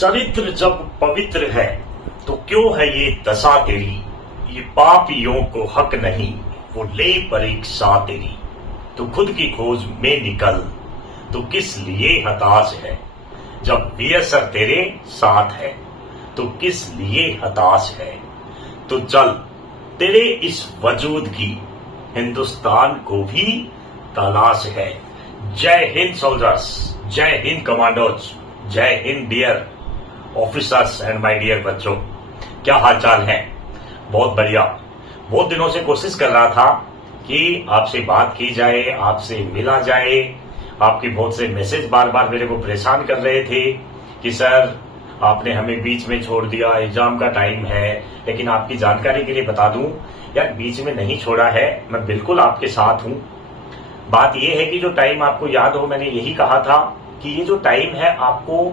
चरित्र जब पवित्र है तो क्यों है ये दशा तेरी, ये पापियों को हक नहीं वो ले परीक्षा तेरी। तू खुद की खोज में निकल, तू किस लिए हताश है, जब वियसर तेरे साथ है तो किस लिए हताश है। तो चल तेरे इस वजूद की हिंदुस्तान को भी तलाश है। जय हिंद सोल्जर्स, जय हिंद कमांडोज, जय हिंद dear officers and my dear बच्चों। क्या हालचाल है? बहुत बढ़िया। बहुत दिनों से कोशिश कर रहा था कि आपसे बात की जाए, आपसे मिला जाए। आपके बहुत से मैसेज बार बार मेरे को परेशान कर रहे थे कि सर आपने हमें बीच में छोड़ दिया, एग्जाम का टाइम है। लेकिन आपकी जानकारी के लिए बता दूं यार, बीच में नहीं छोड़ा है, मैं बिल्कुल आपके साथ हूं। बात यह है कि जो टाइम आपको याद हो, मैंने यही कहा था कि ये जो टाइम है आपको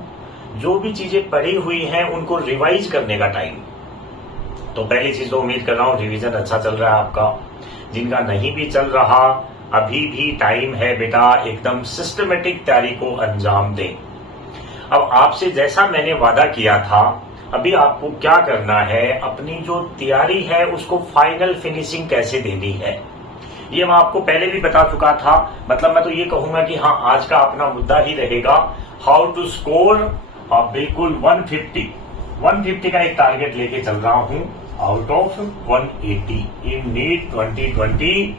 जो भी चीजें पढ़ी हुई हैं उनको रिवाइज करने का टाइम। तो पहली चीज तो उम्मीद कर रहा हूं रिवीजन अच्छा चल रहा है आपका। जिनका नहीं भी चल रहा अभी भी टाइम है बेटा, एकदम सिस्टमेटिक तैयारी को अंजाम दें। अब आपसे जैसा मैंने वादा किया था, अभी आपको क्या करना है, अपनी जो तैयारी है उसको फाइनल फिनिशिंग कैसे देनी है ये मैं आपको पहले भी बता चुका था। मतलब मैं तो ये कहूंगा कि हाँ, आज का अपना मुद्दा ही रहेगा हाउ टू स्कोर बिल्कुल 150 का एक टारगेट लेके चल रहा हूं out of 180 in NEET 2024।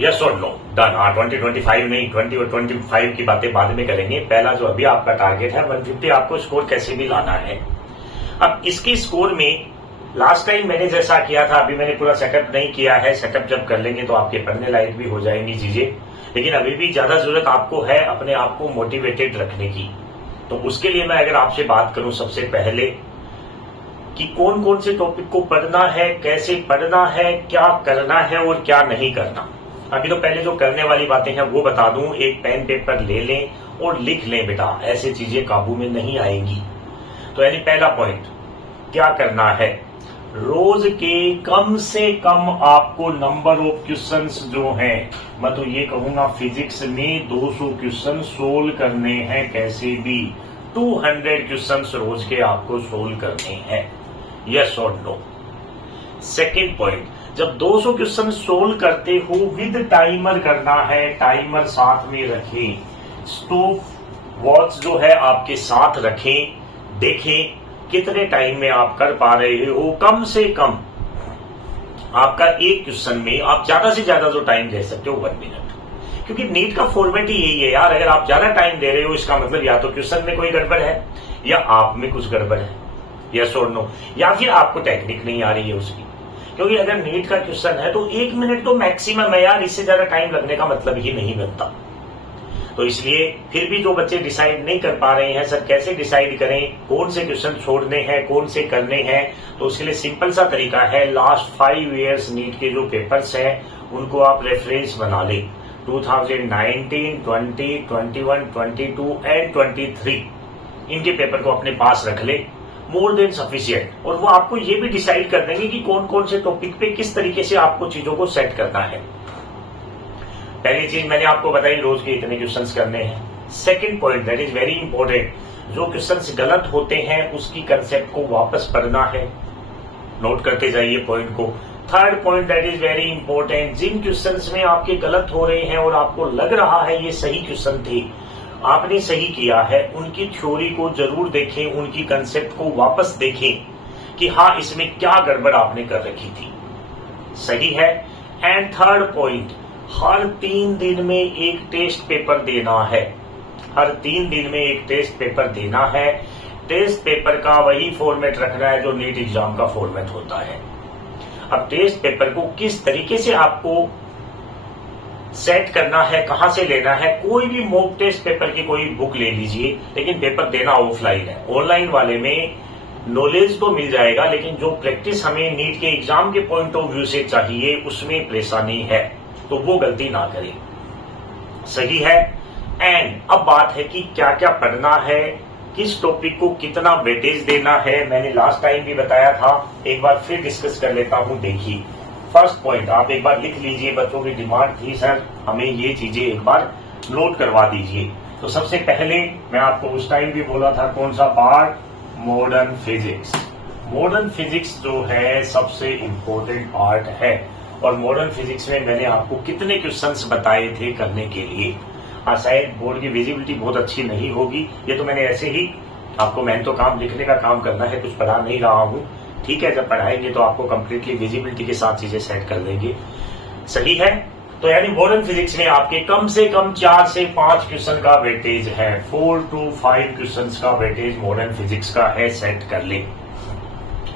Yes और नो? डन। हाँ, 2025 नहीं, 20 और 25 की बातें बाद में करेंगे। पहला जो अभी आपका टारगेट है 150 आपको स्कोर कैसे भी लाना है। अब इसके स्कोर में लास्ट टाइम मैंने जैसा किया था, अभी मैंने पूरा सेटअप नहीं किया है। सेटअप जब कर लेंगे तो आपके पढ़ने लायक भी हो जाएंगी चीजें। लेकिन अभी भी ज्यादा जरूरत आपको है अपने आप को मोटिवेटेड रखने की। तो उसके लिए मैं अगर आपसे बात करूं सबसे पहले कि कौन कौन से टॉपिक को पढ़ना है, कैसे पढ़ना है, क्या करना है और क्या नहीं करना। अभी तो पहले जो करने वाली बातें हैं वो बता दूं। एक पेन पेपर ले लें और लिख लें बेटा, ऐसी चीजें काबू में नहीं आएंगी। तो यानी पहला पॉइंट क्या करना है, रोज के कम से कम आपको नंबर ऑफ क्वेश्चंस जो हैं, मैं तो ये कहूंगा फिजिक्स में 200 क्वेश्चन सोल्व करने हैं कैसे भी। 200 क्वेश्चंस रोज के आपको सोल्व करने हैं। यस और नो? सेकेंड पॉइंट, जब 200 क्वेश्चन सोल्व करते हो विद टाइमर करना है, टाइमर साथ में रखें। स्टॉप वॉच जो है आपके साथ रखें, देखें कितने टाइम में आप कर पा रहे हो। कम से कम आपका एक क्वेश्चन में आप ज्यादा से ज्यादा जो टाइम दे सकते हो 1 मिनट। क्योंकि नीट का फॉर्मेट ही यही है यार, अगर आप ज्यादा टाइम दे रहे हो इसका मतलब या तो क्वेश्चन में कोई गड़बड़ है या आप में कुछ गड़बड़ है। यस और नो? या फिर आपको टेक्निक नहीं आ रही है उसकी। क्योंकि अगर नीट का क्वेश्चन है तो 1 मिनट तो मैक्सिमम है यार, इससे ज्यादा टाइम लगने का मतलब ही नहीं बनता। तो इसलिए फिर भी जो बच्चे डिसाइड नहीं कर पा रहे हैं सर कैसे डिसाइड करें, कौन से क्वेश्चन छोड़ने हैं, कौन से करने हैं, तो उसके लिए सिंपल सा तरीका है। लास्ट 5 इयर्स नीट के जो पेपर्स हैं उनको आप रेफरेंस बना लें। 2019, 20, 21, 22 एंड 23 इनके पेपर को अपने पास रख ले, मोर देन सफिशिएंट। और वो आपको ये भी डिसाइड कर देंगे कि कौन कौन से टॉपिक पे किस तरीके से आपको चीजों को सेट करना है। पहली चीज मैंने आपको बताई, रोज के इतने क्वेश्चंस करने हैं। Second point that is very important, जो क्वेश्चंस गलत होते हैं उसकी कंसेप्ट को वापस पढ़ना है। नोट करते जाइए पॉइंट को। Third point that is very important, जिन क्वेश्चंस में आपके गलत हो रहे हैं और आपको लग रहा है ये सही क्वेश्चन थे, आपने सही किया है, उनकी थ्योरी को जरूर देखें, उनकी कंसेप्ट को वापस देखें कि हाँ इसमें क्या गड़बड़ आपने कर रखी थी, सही है। एंड थर्ड पॉइंट, हर 3 दिन में एक टेस्ट पेपर देना है। हर 3 दिन में एक टेस्ट पेपर देना है। टेस्ट पेपर का वही फॉर्मेट रखना है जो नीट एग्जाम का फॉर्मेट होता है। अब टेस्ट पेपर को किस तरीके से आपको सेट करना है, कहां से लेना है, कोई भी मॉक टेस्ट पेपर की कोई बुक ले लीजिए, लेकिन पेपर देना ऑफलाइन है। ऑनलाइन वाले में नॉलेज तो मिल जाएगा, लेकिन जो प्रैक्टिस हमें नीट के एग्जाम के पॉइंट ऑफ व्यू से चाहिए उसमें परेशानी है, तो वो गलती ना करें, सही है। एंड अब बात है कि क्या क्या पढ़ना है, किस टॉपिक को कितना वेटेज देना है। मैंने लास्ट टाइम भी बताया था, एक बार फिर डिस्कस कर लेता हूं। देखिए फर्स्ट पॉइंट आप एक बार लिख लीजिए, बच्चों की डिमांड थी सर हमें ये चीजें एक बार नोट करवा दीजिए। तो सबसे पहले मैं आपको उस टाइम भी बोला था कौन सा part, modern physics. Modern physics जो है सबसे इंपॉर्टेंट पार्ट है, और मॉडर्न फिजिक्स में मैंने आपको कितने क्वेश्चंस बताए थे करने के लिए। शायद बोर्ड की विजिबिलिटी बहुत अच्छी नहीं होगी, ये तो मैंने ऐसे ही आपको, मैंने तो काम लिखने का काम करना है, कुछ पढ़ा नहीं रहा हूं, ठीक है। जब पढ़ाएंगे तो आपको कंप्लीटली विजिबिलिटी के साथ चीजें सेट कर देंगे, सही है। तो यानी मॉडर्न फिजिक्स में आपके कम से कम 4 से 5 क्वेश्चन का वेटेज है, 4 to 5 क्वेश्चन का वेटेज मॉडर्न फिजिक्स का है, सेट कर ले।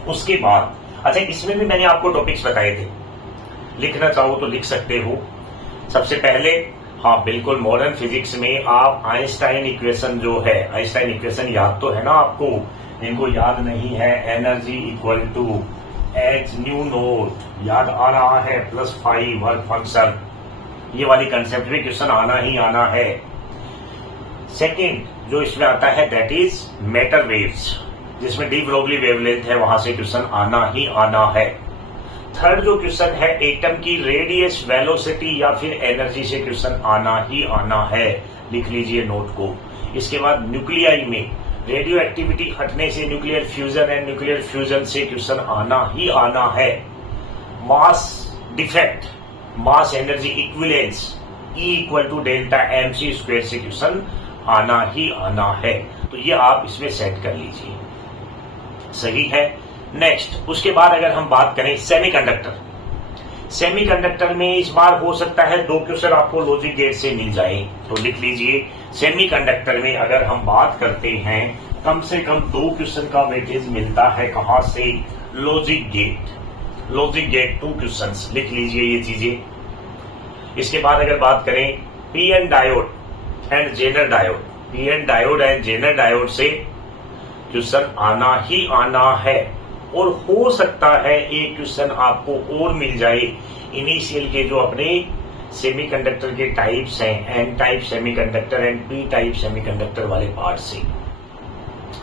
उसके बाद अच्छा, इसमें भी मैंने आपको टॉपिक्स बताए थे, लिखना चाहो तो लिख सकते हो। सबसे पहले हाँ बिल्कुल, मॉडर्न फिजिक्स में आप आइंस्टाइन इक्वेशन जो है, आइंस्टाइन इक्वेशन याद तो है ना आपको, इनको याद नहीं है, energy equal to H nu नोट याद आ रहा है, +5 वर्क फंक्शन, ये वाली कंसेप्ट भी क्वेश्चन आना ही आना है। सेकंड जो इसमें आता है दैट इज मैटर वेव्स, जिसमें डी ब्रोगली वेवलेंथ है, वहां से क्वेश्चन आना ही आना है। थर्ड जो क्वेश्चन है एटम की रेडियस वेलोसिटी या फिर एनर्जी से क्वेश्चन आना ही आना है, लिख लीजिए नोट को। इसके बाद न्यूक्लियाई में रेडियो एक्टिविटी हटने से nuclear fusion and nuclear fusion से क्वेश्चन आना ही आना है। Mass defect, mass energy equivalence, E equal to delta mc square से क्वेश्चन आना ही आना है। तो ये आप इसमें सेट कर लीजिए, सही है। नेक्स्ट उसके बाद अगर हम बात करें सेमीकंडक्टर, सेमीकंडक्टर में इस बार हो सकता है 2 क्वेश्चन आपको लॉजिक गेट से मिल जाए, तो लिख लीजिए सेमीकंडक्टर में अगर हम बात करते हैं कम से कम 2 क्वेश्चन का वेटेज मिलता है, कहां से, logic gate, logic gate 2 questions, लिख लीजिए ये चीजें। इसके बाद अगर बात करें P N diode and zener diode, P N diode and zener diode से क्वेश्चन आना ही आना है, और हो सकता है एक क्वेश्चन आपको और मिल जाए इनिशियल के जो अपने सेमीकंडक्टर के टाइप्स हैं, N type semiconductor and P type semiconductor वाले पार्ट से,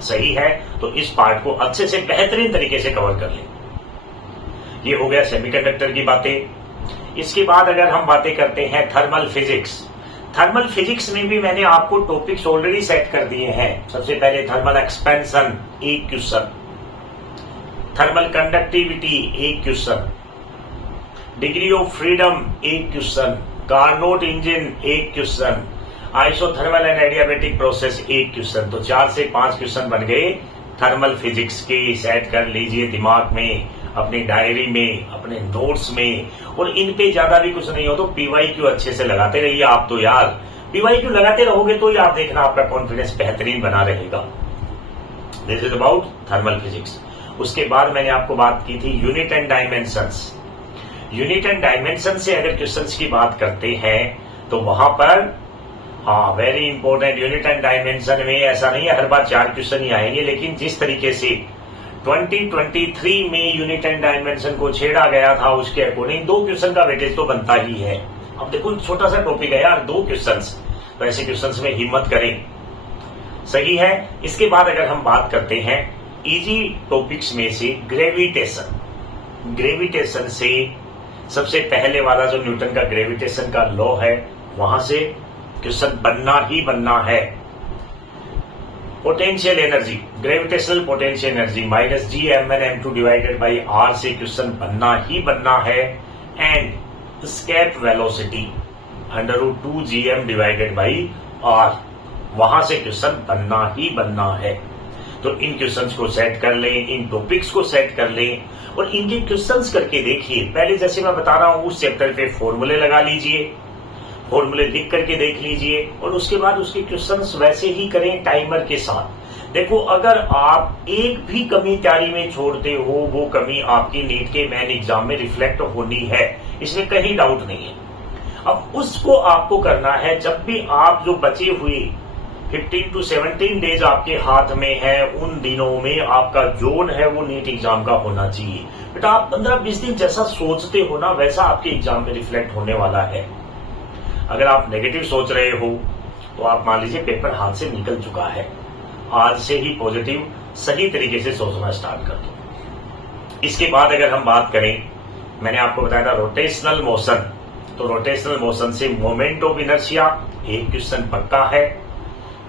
सही है। तो इस पार्ट को अच्छे से बेहतरीन तरीके से कवर कर लें। ये हो गया सेमीकंडक्टर की बातें। इसके बाद अगर हम बातें करते हैं थर्मल फिजिक्स, थर्मल फिजिक्स में भी मैंने आपको टॉपिक्स ऑलरेडी सेट कर दिए हैं। सबसे पहले थर्मल एक्सपेंशन एक क्वेश्चन, थर्मल कंडक्टिविटी एक क्वेश्चन, डिग्री ऑफ फ्रीडम एक क्वेश्चन, कार्नोट इंजन एक question, isothermal and adiabatic process एक क्वेश्चन। तो 4 से 5 क्वेश्चन बन गए थर्मल फिजिक्स के, सेट कर लीजिए दिमाग में, अपनी डायरी में, अपने नोट्स में। और इन पे ज्यादा भी कुछ नहीं हो तो पीवाईक्यू अच्छे से लगाते रहिए आप, तो यार पीवाईक्यू लगाते रहोगे तो ही आप देखना आपका कॉन्फिडेंस बेहतरीन बना रहेगा। This is about thermal physics. उसके बाद मैंने आपको बात की थी unit and dimensions. Unit and dimension से अगर क्वेश्चंस की बात करते हैं तो वहां पर हाँ very important, unit and dimension में ऐसा नहीं है हर बार 4 क्वेश्चन ही आएंगे, लेकिन जिस तरीके से 2023 में यूनिट एंड डायमेंशन को छेड़ा गया था उसके अकॉर्डिंग 2 क्वेश्चन का वेटेज तो बनता ही है। अब देखो छोटा सा टॉपिक है यार, 2 क्वेश्चंस, तो ऐसे क्वेश्चंस में हिम्मत करें, सही है। इसके बाद अगर हम बात करते हैं इजी टॉपिक्स में से ग्रेविटेशन, ग्रेविटेशन से सबसे पहले वाला जो न्यूटन का ग्रेविटेशन का लॉ है वहां से क्वेश्चन बनना ही बनना है। Potential energy, gravitational potential energy -G(m(n)m2 divided by r से क्वेश्चन बनना ही बनना है। And escape velocity √2gm divided by r, वहां से क्वेश्चन बनना ही बनना है। तो इन क्वेश्चंस को सेट कर लें, इन टॉपिक्स को सेट कर लें और इनके क्वेश्चंस करके देखिए। पहले जैसे मैं बता रहा हूं उस चैप्टर पे फॉर्मूले लगा लीजिए, फॉर्मूले लिख करके देख लीजिए, और उसके बाद उसके क्वेश्चंस वैसे ही करें टाइमर के साथ। देखो अगर आप एक भी कमी तैयारी में छोड़ते हो, वो कमी आपकी नीट के मेन एग्जाम में रिफ्लेक्ट होनी है, इसमें कहीं डाउट नहीं है। अब उसको आपको करना है, जब भी आप जो बचे हुए 15 to 17 डेज आपके हाथ में है, उन दिनों में आपका जोन है वो नीट एग्जाम का होना चाहिए। बेटा आप 15-20 दिन जैसा सोचते हो ना वैसा आपके एग्जाम में रिफ्लेक्ट होने वाला है। अगर आप नेगेटिव सोच रहे हो तो आप मान लीजिए पेपर हाथ से निकल चुका है, आज से ही पॉजिटिव सही तरीके से सोचना स्टार्ट कर दो। इसके बाद अगर हम बात करें, मैंने आपको बताया था रोटेशनल मोशन, तो रोटेशनल मोशन से मोमेंट ऑफ इनर्शिया एक क्वेश्चन पक्का है।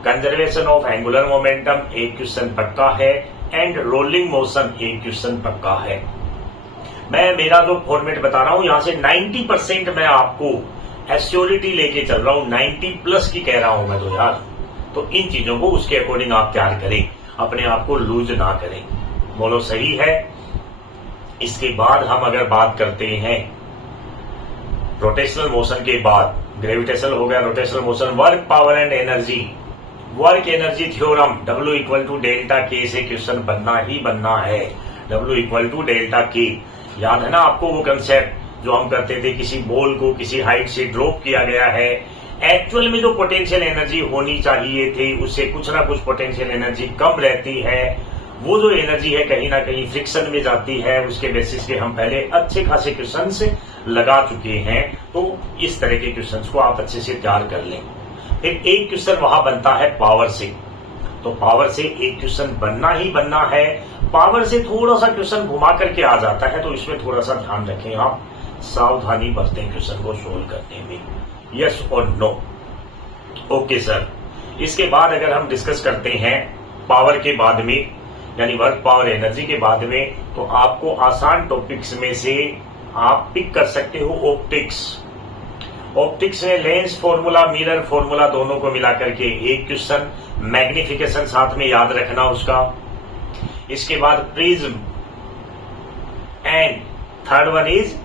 कंजर्वेशन ऑफ एंगुलर मोमेंटम एक क्वेश्चन पक्का है, एंड रोलिंग मोशन एक क्वेश्चन पक्का है। मैं मेरा जो फॉर्मेट बता रहा हूं यहां से 90% मैं आपको एश्योरिटी लेके चल रहा हूं, 90 प्लस की कह रहा हूं मैं तो यार। तो इन चीजों को उसके अकॉर्डिंग आप तैयार करें, अपने आप को लूज ना करें। बोलो सही है। इसके बाद हम अगर बात करते हैं रोटेशनल मोशन के बाद, ग्रेविटेशनल हो गया, rotational motion, work power and energy, work energy theorem, W equal to delta K से क्वेश्चन बनना ही बनना है। W इक्वल टू डेल्टा के, याद है ना आपको वो कंसेप्ट जो हम करते थे, किसी बॉल को किसी हाइट से ड्रॉप किया गया है, एक्चुअल में जो पोटेंशियल एनर्जी होनी चाहिए थी उससे कुछ ना कुछ पोटेंशियल एनर्जी कम रहती है। वो जो एनर्जी है कहीं ना कहीं फ्रिक्शन में जाती है। उसके बेसिस पे हम पहले अच्छे खासे क्वेश्चंस लगा चुके हैं। तो इस तरह के क्वेश्चंस को आप अच्छे से तैयार कर लें। फिर एक क्वेश्चन वहां बनता है पावर से, तो पावर से एक क्वेश्चन बनना ही बनना है। पावर से थोड़ा सा क्वेश्चन घुमा करके आ जाता है, तो इसमें थोड़ा सा ध्यान रखें, आप सावधानी बरतें क्वेश्चन को सोल्व करने में। यस और नो? Okay sir. इसके बाद अगर हम डिस्कस करते हैं पावर के बाद में, यानी वर्क पावर एनर्जी के बाद में, तो आपको आसान टॉपिक्स में से आप पिक कर सकते हो ऑप्टिक्स। ऑप्टिक्स में लेंस फॉर्मूला, मिरर फॉर्मूला दोनों को मिला करके एक क्वेश्चन, मैग्निफिकेशन साथ में याद रखना उसका। इसके बाद prism, and third one is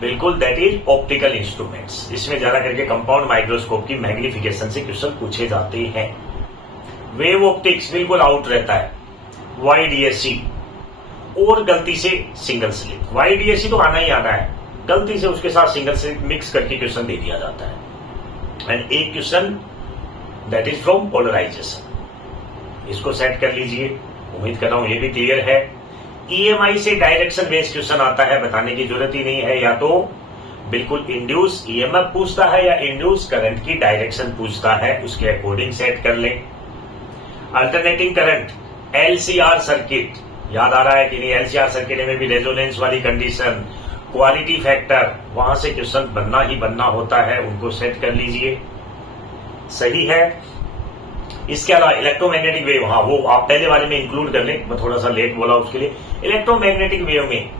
बिल्कुल दैट इज ऑप्टिकल इंस्ट्रूमेंट्स। इसमें ज्यादा करके कंपाउंड माइक्रोस्कोप की मैग्निफिकेशन से क्वेश्चन पूछे जाते हैं। वेव ऑप्टिक्स बिल्कुल आउट रहता है। YDSC और गलती से सिंगल स्लिट, YDSC तो आना ही आना है, गलती से उसके साथ सिंगल स्लिट मिक्स करके क्वेश्चन दे दिया जाता है। एंड एक question that is from polarisation, इसको सेट कर लीजिए। उम्मीद कर रहा हूं ये भी क्लियर है। EMI से डायरेक्शन बेस्ड क्वेश्चन आता है, बताने की जरूरत ही नहीं है। या तो बिल्कुल इंड्यूस EMF पूछता है या इंड्यूस करंट की डायरेक्शन पूछता है, उसके अकॉर्डिंग सेट कर लें। अल्टरनेटिंग करंट, LCR सर्किट, याद आ रहा है कि नहीं? LCR सर्किट में भी रेजोनेंस वाली कंडीशन, क्वालिटी फैक्टर, वहां से क्वेश्चन बनना ही बनना होता है, उनको सेट कर लीजिए। सही है। इसके अलावा इलेक्ट्रोमैग्नेटिक वेव, हाँ वो आप पहले वाले में इंक्लूड कर लें, मैं थोड़ा सा लेट बोला उसके लिए। इलेक्ट्रोमैग्नेटिक वेव में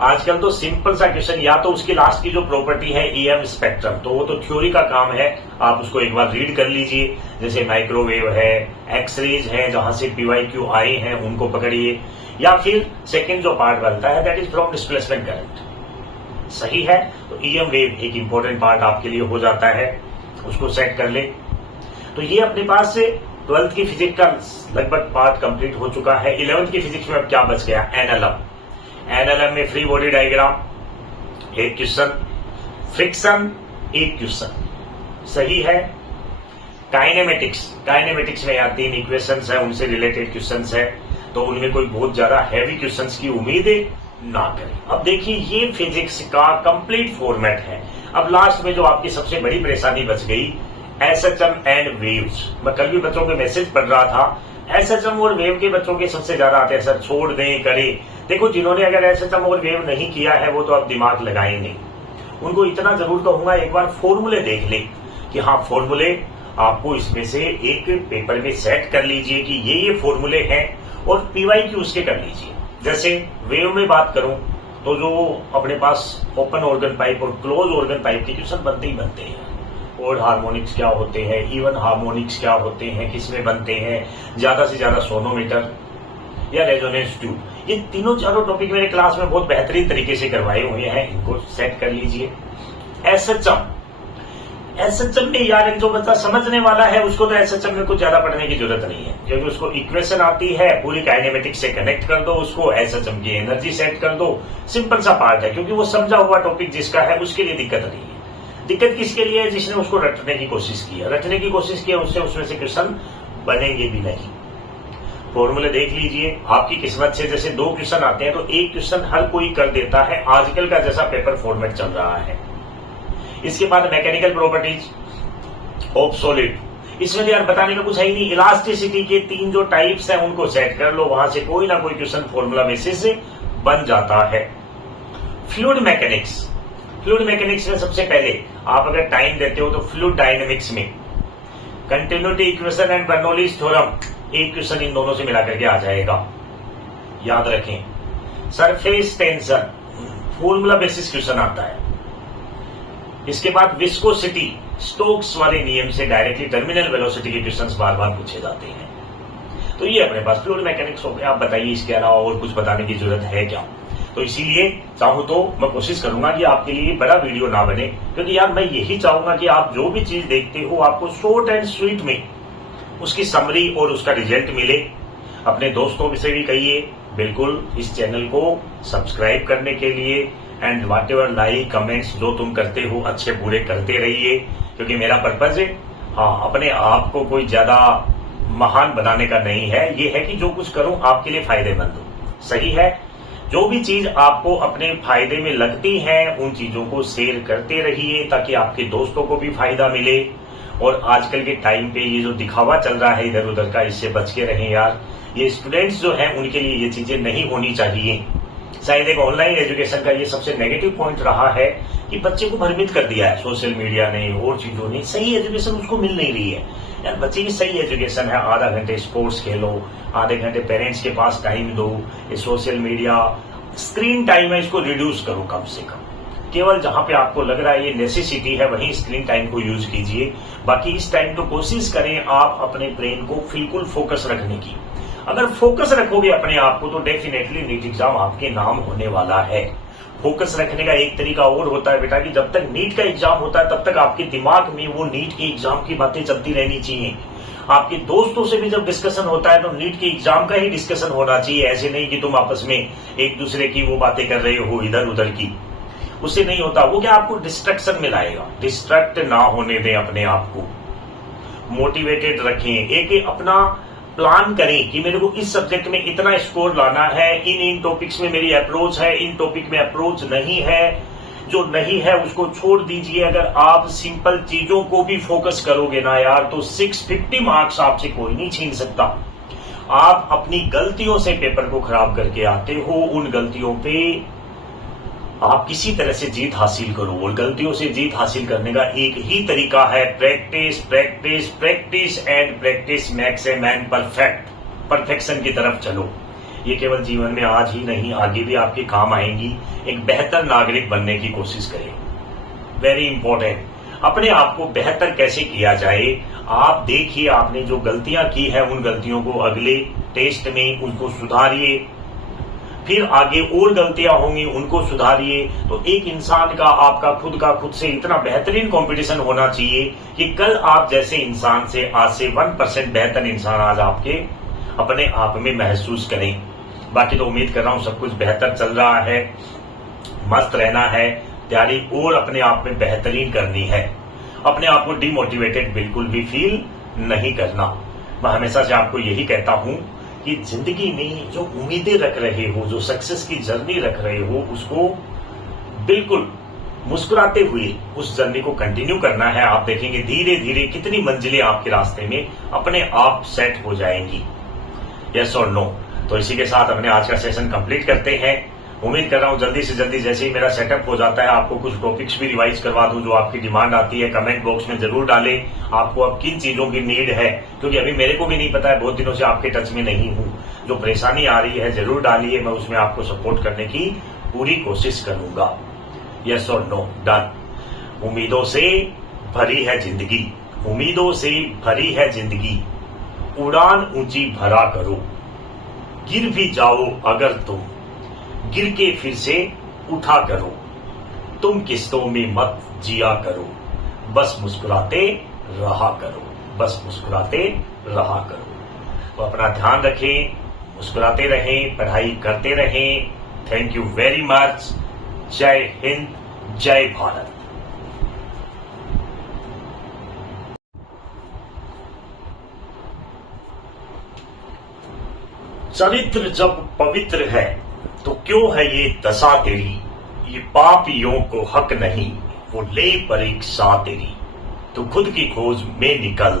आजकल तो सिंपल सा क्वेश्चन, या तो उसकी लास्ट की जो प्रॉपर्टी है EM स्पेक्ट्रम, तो वो तो थ्योरी का काम है, आप उसको एक बार रीड कर लीजिए। जैसे माइक्रोवेव है, एक्सरेज है, जहां से PYQ आए हैं उनको पकड़िए। या फिर सेकेंड जो पार्ट बनता है that is from displacement current. सही है। तो EM वेव एक इंपॉर्टेंट पार्ट आपके लिए हो जाता है, उसको सेट कर ले। तो ये अपने पास से 12th की फिजिक्स का लगभग पार्ट कंप्लीट हो चुका है। 11th की फिजिक्स में अब क्या बच गया? NLM में फ्री बॉडी डायग्राम एक क्वेश्चन, फ्रिक्शन एक क्वेश्चन। सही है। काइनेमेटिक्स में यहाँ 3 इक्वेशंस है, उनसे रिलेटेड क्वेश्चंस है, तो उनमें कोई बहुत ज्यादा हैवी क्वेश्चंस की उम्मीद ना करें। अब देखिए ये फिजिक्स का कंप्लीट फॉर्मेट है। अब लास्ट में जो आपकी सबसे बड़ी परेशानी बच गई, SHM एंड वेव्स। मैं कल भी बच्चों के मैसेज पढ़ रहा था, SHM और वेव के बच्चों के सबसे ज्यादा आते हैं सर, छोड़ दें करें। देखो जिन्होंने अगर SHM और वेव नहीं किया है वो तो अब दिमाग लगाए नहीं, उनको इतना जरूर कहूंगा एक बार फॉर्मूले देख लें कि हाँ फॉर्मूले आपको इसमें से एक पेपर में सेट कर लीजिए कि ये फॉर्मूले हैं, और PYQ उसके कर लीजिए। जैसे वेव में बात करूं तो जो अपने पास ओपन ऑर्गन पाइप और क्लोज ऑर्गन पाइप के क्वेश्चन बनते ही बनते हैं। ओड हार्मोनिक्स क्या होते हैं, इवन हार्मोनिक्स क्या होते हैं, किसमें बनते हैं, ज्यादा से ज्यादा सोनोमीटर या रेजोनेंस ट्यूब, ये तीनों चारों टॉपिक मेरे क्लास में बहुत बेहतरीन तरीके से करवाए हुए हैं, इनको सेट कर लीजिए। SHM में यार जो बच्चा समझने वाला है उसको तो SHM में कुछ ज्यादा पढ़ने की जरूरत नहीं है, क्योंकि उसको इक्वेशन आती है, पूरी काइनेमेटिक्स से कनेक्ट कर दो उसको, SHM की एनर्जी सेट कर दो, सिंपल सा पार्ट है, क्योंकि वो समझा हुआ टॉपिक जिसका है उसके लिए दिक्कत नहीं है। दिक्कत किसके लिए है? जिसने उसको रटने की कोशिश की है, उससे उसमें से क्वेश्चन बनेंगे भी नहीं। फॉर्मूले देख लीजिए, आपकी किस्मत से जैसे 2 क्वेश्चन आते हैं तो एक क्वेश्चन हर कोई कर देता है, आजकल का जैसा पेपर फॉर्मेट चल रहा है। इसके बाद मैकेनिकल प्रॉपर्टीज ऑफ सॉलिड, इसमें यार बताने का कुछ है ही नहीं। इलास्टिसिटी के 3 जो टाइप्स हैं उनको सेट कर लो, वहां से कोई ना कोई क्वेश्चन फॉर्मूला बेसिस से बन जाता है। फ्लूइड मैकेनिक्स में सबसे पहले आप अगर टाइम देते हो तो फ्लूइड डायनेमिक्स में continuity equation and Bernoulli's theorem, एक क्वेश्चन इन दोनों से मिलाकर के आ जाएगा, याद रखें। Surface tension formula basis question आता है। इसके बाद विस्कोसिटी, स्टोक्स वाले नियम से डायरेक्टली टर्मिनल वेलोसिटी के क्वेश्चंस बार बार पूछे जाते हैं। तो ये अपने पास फ्लूइड मैकेनिक्स हो गया। आप बताइए इसके अलावा और कुछ बताने की जरूरत है क्या? तो इसीलिए चाहूं तो मैं कोशिश करूंगा कि आपके लिए बड़ा वीडियो ना बने, क्योंकि यार मैं यही चाहूंगा कि आप जो भी चीज देखते हो आपको शॉर्ट एंड स्वीट में उसकी समरी और उसका रिजल्ट मिले। अपने दोस्तों से भी कहिए बिल्कुल इस चैनल को सब्सक्राइब करने के लिए, and what ever like comments जो तुम करते हो अच्छे बुरे करते रहिए, क्योंकि मेरा पर्पज है अपने आप को कोई ज्यादा महान बनाने का नहीं है। ये है कि जो कुछ करूं आपके लिए फायदेमंद हो। सही है, जो भी चीज आपको अपने फायदे में लगती है उन चीजों को शेयर करते रहिए ताकि आपके दोस्तों को भी फायदा मिले। और आजकल के टाइम पे ये जो दिखावा चल रहा है इधर उधर का, इससे बच के रहें यार। ये स्टूडेंट्स जो हैं उनके लिए ये चीजें नहीं होनी चाहिए। शायद एक ऑनलाइन एजुकेशन का ये सबसे नेगेटिव पॉइंट रहा है कि बच्चे को भ्रमित कर दिया है सोशल मीडिया ने और चीजों ने। सही एजुकेशन उसको मिल नहीं रही है यार। बच्चे की सही एजुकेशन है, आधा घंटे स्पोर्ट्स खेलो, आधे घंटे पेरेंट्स के पास टाइम दो। ये सोशल मीडिया स्क्रीन टाइम है, इसको रिड्यूस करो कम से कम। केवल जहां पे आपको लग रहा है ये नेसेसिटी है वहीं स्क्रीन टाइम को यूज कीजिए। बाकी इस टाइम तो कोशिश करें आप अपने ब्रेन को बिल्कुल फोकस रखने की। अगर फोकस रखोगे अपने आप को तो डेफिनेटली नीट एग्जाम आपके नाम होने वाला है। फोकस रखने का एक तरीका और होता है बेटा कि जब तक नीट का एग्जाम होता है तब तक आपके दिमाग में वो नीट के एग्जाम की बातें चलती रहनी चाहिए। आपके दोस्तों से भी जब डिस्कशन होता है तो नीट के एग्जाम का ही डिस्कशन होना चाहिए। ऐसे नहीं कि तुम आपस में एक दूसरे की वो बातें कर रहे हो इधर उधर की, उससे नहीं होता। वो क्या आपको डिस्ट्रैक्शन में लाएगा। डिस्ट्रैक्ट ना होने दें अपने आप को, मोटिवेटेड रखें। एक अपना प्लान करें कि मेरे को इस सब्जेक्ट में इतना स्कोर लाना है, इन टॉपिक्स में मेरी अप्रोच है, इन टॉपिक में अप्रोच नहीं है। जो नहीं है उसको छोड़ दीजिए। अगर आप सिंपल चीजों को भी फोकस करोगे ना यार तो 650 मार्क्स आपसे कोई नहीं छीन सकता। आप अपनी गलतियों से पेपर को खराब करके आते हो, उन गलतियों पे आप किसी तरह से जीत हासिल करो। और गलतियों से जीत हासिल करने का एक ही तरीका है, practice practice practice and practice makes a man perfect. Perfection की तरफ चलो। ये केवल जीवन में आज ही नहीं आगे भी आपके काम आएंगी। एक बेहतर नागरिक बनने की कोशिश करें, वेरी इंपॉर्टेंट। अपने आप को बेहतर कैसे किया जाए आप देखिए। आपने जो गलतियां की है उन गलतियों को अगले टेस्ट में उनको सुधारिए, फिर आगे और गलतियां होंगी उनको सुधारिए। तो एक इंसान का आपका खुद से इतना बेहतरीन कंपटीशन होना चाहिए कि कल आप जैसे इंसान से आज से 1% बेहतर इंसान आज आपके अपने आप में महसूस करें। बाकी तो उम्मीद कर रहा हूं सब कुछ बेहतर चल रहा है, मस्त रहना है, तैयारी और अपने आप में बेहतरीन करनी है। अपने आप को डिमोटिवेटेड बिल्कुल भी फील नहीं करना। मैं हमेशा से आपको यही कहता हूं कि जिंदगी में जो उम्मीदें रख रहे हो, जो सक्सेस की जर्नी रख रहे हो, उसको बिल्कुल मुस्कुराते हुए उस जर्नी को कंटिन्यू करना है। आप देखेंगे धीरे धीरे कितनी मंजिलें आपके रास्ते में अपने आप सेट हो जाएंगी। यस और नो? तो इसी के साथ अपने आज का सेशन कंप्लीट करते हैं। उम्मीद कर रहा हूं जल्दी से जल्दी जैसे ही मेरा सेटअप हो जाता है आपको कुछ टॉपिक्स भी रिवाइज करवा दूं। जो आपकी डिमांड आती है कमेंट बॉक्स में जरूर डालें। आपको अब किन चीजों की नीड है, क्योंकि अभी मेरे को भी नहीं पता है, बहुत दिनों से आपके टच में नहीं हूं। जो परेशानी आ रही है जरूर डालिए, मैं उसमें आपको सपोर्ट करने की पूरी कोशिश करूंगा। यस और नो? डन। उम्मीदों से भरी है जिंदगी, उम्मीदों से भरी है जिंदगी, उड़ान ऊंची भरा करो। गिर भी जाओ अगर तुम, गिर के फिर से उठा करो। तुम किस्तों में मत जिया करो, बस मुस्कुराते रहा करो, बस मुस्कुराते रहा करो। तो अपना ध्यान रखें, मुस्कुराते रहें, पढ़ाई करते रहें। Thank you very much. जय हिंद, जय भारत। चरित्र जब पवित्र है तो क्यों है ये दशा तेरी, ये पापियों को हक नहीं वो ले परीक्षा तेरी। तू खुद की खोज में निकल,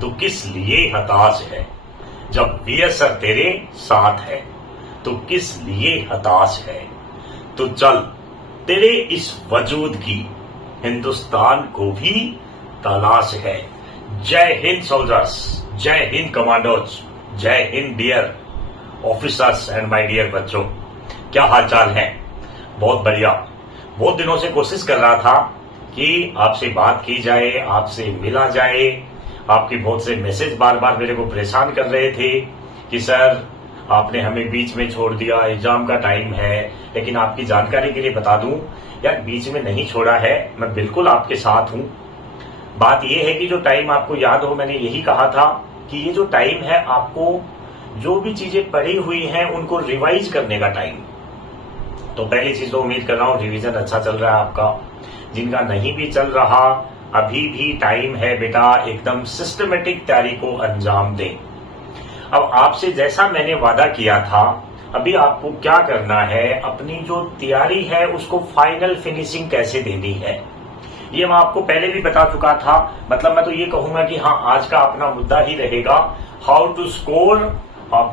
तू किस लिए हताश है, जब वियसर तेरे साथ है, तू किस लिए हताश है। तो चल तेरे इस वजूद की हिंदुस्तान को भी तलाश है, जय हिंद सोल्जर्स, जय हिंद कमांडोज, जय हिंद dear officers and my dear बच्चों। क्या हालचाल है? बहुत बढ़िया। बहुत दिनों से कोशिश कर रहा था कि आपसे बात की जाए, आपसे मिला जाए। आपके बहुत से मैसेज बार बार मेरे को परेशान कर रहे थे कि सर आपने हमें बीच में छोड़ दिया, एग्जाम का टाइम है। लेकिन आपकी जानकारी के लिए बता दूं यार, बीच में नहीं छोड़ा है, मैं बिल्कुल आपके साथ हूं। बात यह है कि जो टाइम आपको याद हो, मैंने यही कहा था कि ये जो टाइम है आपको जो भी चीजें पढ़ी हुई हैं उनको रिवाइज करने का टाइम। तो पहली चीज तो उम्मीद कर रहा हूं रिवीजन अच्छा चल रहा है आपका। जिनका नहीं भी चल रहा, अभी भी टाइम है बेटा, एकदम सिस्टमेटिक तैयारी को अंजाम दें। अब आपसे जैसा मैंने वादा किया था, अभी आपको क्या करना है, अपनी जो तैयारी है उसको फाइनल फिनिशिंग कैसे देनी है, ये मैं आपको पहले भी बता चुका था। मतलब मैं तो ये कहूंगा कि हाँ, आज का अपना मुद्दा ही रहेगा हाउ टू स्कोर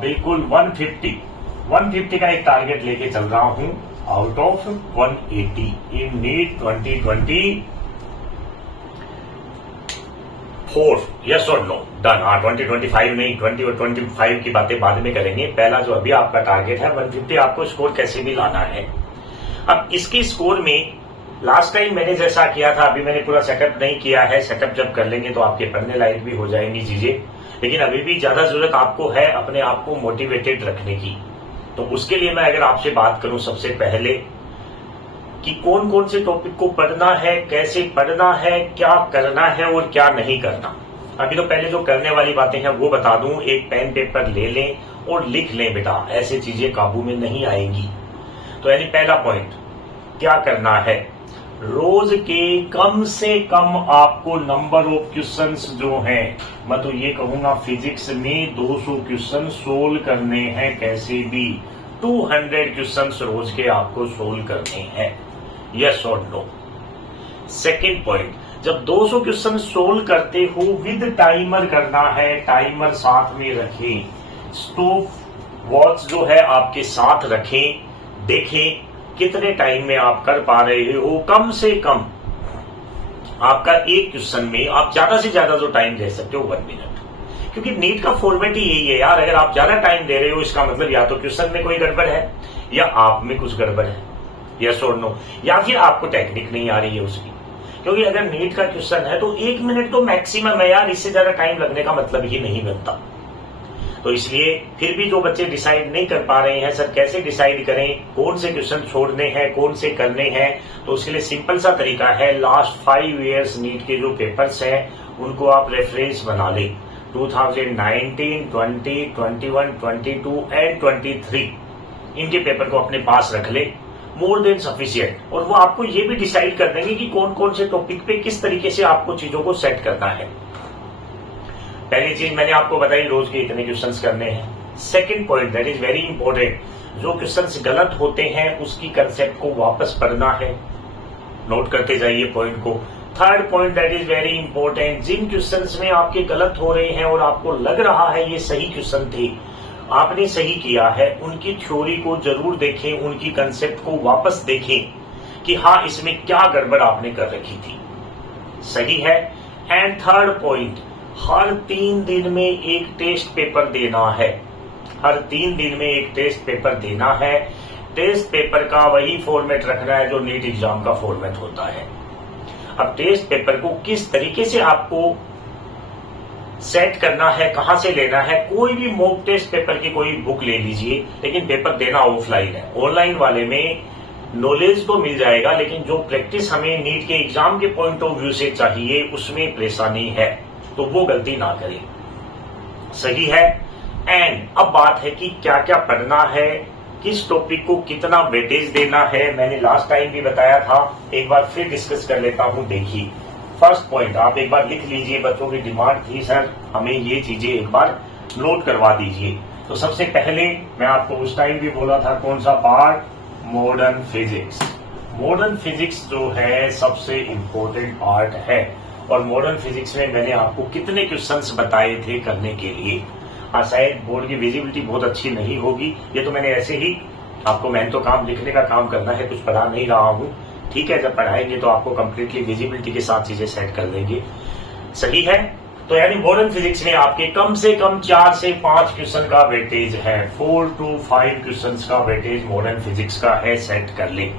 बिल्कुल 150 का एक टारगेट लेके चल रहा हूं out of 180 in NEET 2024। Yes और नो? डन। हाँ, 2025 नहीं, 20 और 25 की बातें बाद में करेंगे। पहला जो अभी आपका टारगेट है 150, आपको स्कोर कैसे भी लाना है। अब इसके स्कोर में लास्ट टाइम मैंने जैसा किया था, अभी मैंने पूरा सेटअप नहीं किया है। सेटअप जब कर लेंगे तो आपके पढ़ने लायक भी हो जाएंगी चीजें। लेकिन अभी भी ज्यादा जरूरत आपको है अपने आप को मोटिवेटेड रखने की। तो उसके लिए मैं अगर आपसे बात करूं सबसे पहले कि कौन कौन से टॉपिक को पढ़ना है, कैसे पढ़ना है, क्या करना है और क्या नहीं करना। अभी तो पहले जो करने वाली बातें हैं वो बता दूं। एक पेन पेपर ले लें और लिख लें बेटा, ऐसे चीजें काबू में नहीं आएंगी। तो यानी पहला पॉइंट क्या करना है, रोज के कम से कम आपको नंबर ऑफ क्वेश्चंस जो हैं, मैं तो ये कहूंगा फिजिक्स में 200 क्वेश्चन सोल्व करने हैं कैसे भी। 200 क्वेश्चंस रोज के आपको सोल्व करने हैं। यस और नो? सेकेंड पॉइंट, जब 200 क्वेश्चन सोल्व करते हो विद टाइमर करना है, टाइमर साथ में रखें। स्टॉप वॉच जो है आपके साथ रखें, देखें कितने टाइम में आप कर पा रहे हो। कम से कम आपका एक क्वेश्चन में आप ज्यादा से ज्यादा जो टाइम दे सकते हो 1 मिनट, क्योंकि नीट का फॉर्मेट ही यही है यार। अगर आप ज्यादा टाइम दे रहे हो इसका मतलब या तो क्वेश्चन में कोई गड़बड़ है या आप में कुछ गड़बड़ है। यस और नो? या फिर आपको टेक्निक नहीं आ रही है उसकी। क्योंकि अगर नीट का क्वेश्चन है तो 1 मिनट तो मैक्सिमम है यार, इससे ज्यादा टाइम लगने का मतलब ही नहीं बनता। तो इसलिए फिर भी जो बच्चे डिसाइड नहीं कर पा रहे हैं सर कैसे डिसाइड करें, कौन से क्वेश्चन छोड़ने हैं, कौन से करने हैं, तो उसके लिए सिंपल सा तरीका है, लास्ट 5 इयर्स नीट के जो पेपर्स हैं उनको आप रेफरेंस बना लें। 2019, 20, 21, 22 एंड 23 इनके पेपर को अपने पास रख ले, मोर देन सफिशिएंट। और वो आपको ये भी डिसाइड कर देंगे कि कौन कौन से टॉपिक पे किस तरीके से आपको चीजों को सेट करना है। पहली चीज मैंने आपको बताई, रोज के इतने क्वेश्चंस करने हैं। Second point that is very important, जो क्वेश्चंस गलत होते हैं उसकी कंसेप्ट को वापस पढ़ना है। नोट करते जाइए पॉइंट को। Third point that is very important, जिन क्वेश्चंस में आपके गलत हो रहे हैं और आपको लग रहा है ये सही क्वेश्चन थे, आपने सही किया है, उनकी थ्योरी को जरूर देखें, उनकी कंसेप्ट को वापस देखें कि हाँ इसमें क्या गड़बड़ आपने कर रखी थी, सही है। एंड थर्ड पॉइंट, हर 3 दिन में एक टेस्ट पेपर देना है। हर 3 दिन में एक टेस्ट पेपर देना है। टेस्ट पेपर का वही फॉर्मेट रखना है जो नीट एग्जाम का फॉर्मेट होता है। अब टेस्ट पेपर को किस तरीके से आपको सेट करना है, कहां से लेना है, कोई भी मॉक टेस्ट पेपर की कोई बुक ले लीजिए, लेकिन पेपर देना ऑफलाइन है। ऑनलाइन वाले में नॉलेज तो मिल जाएगा, लेकिन जो प्रैक्टिस हमें नीट के एग्जाम के पॉइंट ऑफ व्यू से चाहिए उसमें परेशानी है, तो वो गलती ना करें, सही है। एंड अब बात है कि क्या क्या पढ़ना है, किस टॉपिक को कितना वेटेज देना है। मैंने लास्ट टाइम भी बताया था, एक बार फिर डिस्कस कर लेता हूं। देखिए फर्स्ट पॉइंट आप एक बार लिख लीजिए, बच्चों की डिमांड थी सर हमें ये चीजें एक बार नोट करवा दीजिए। तो सबसे पहले मैं आपको उस टाइम भी बोला था कौन सा part, modern physics. Modern physics जो है सबसे इंपॉर्टेंट पार्ट है, और मॉडर्न फिजिक्स में मैंने आपको कितने क्वेश्चंस बताए थे करने के लिए। हाँ, शायद बोर्ड की विजिबिलिटी बहुत अच्छी नहीं होगी, ये तो मैंने ऐसे ही आपको, मैंने तो काम लिखने का काम करना है, कुछ पढ़ा नहीं रहा हूं, ठीक है। जब पढ़ाएंगे तो आपको कंप्लीटली विजिबिलिटी के साथ चीजें सेट कर देंगे, सही है। तो यानी मॉडर्न फिजिक्स में आपके कम से कम 4 से 5 क्वेश्चन का वेटेज है, 4 to 5 क्वेश्चन का वेटेज मॉडर्न फिजिक्स का है, सेट कर ले।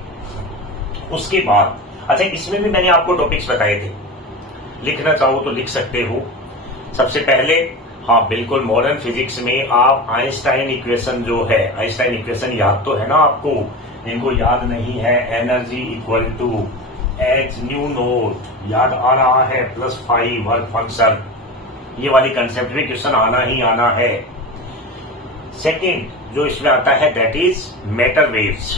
उसके बाद अच्छा, इसमें भी मैंने आपको टॉपिक्स बताए थे, लिखना चाहो तो लिख सकते हो। सबसे पहले हाँ बिल्कुल, मॉडर्न फिजिक्स में आप आइंस्टाइन इक्वेशन जो है, आइंस्टाइन इक्वेशन याद तो है ना आपको? इनको याद नहीं है, energy equal to H nu नोट याद आ रहा है, +5 वर्क फंक्शन, ये वाली कंसेप्ट भी क्वेश्चन आना ही आना है। सेकंड जो इसमें आता है दैट इज मैटर वेव्स,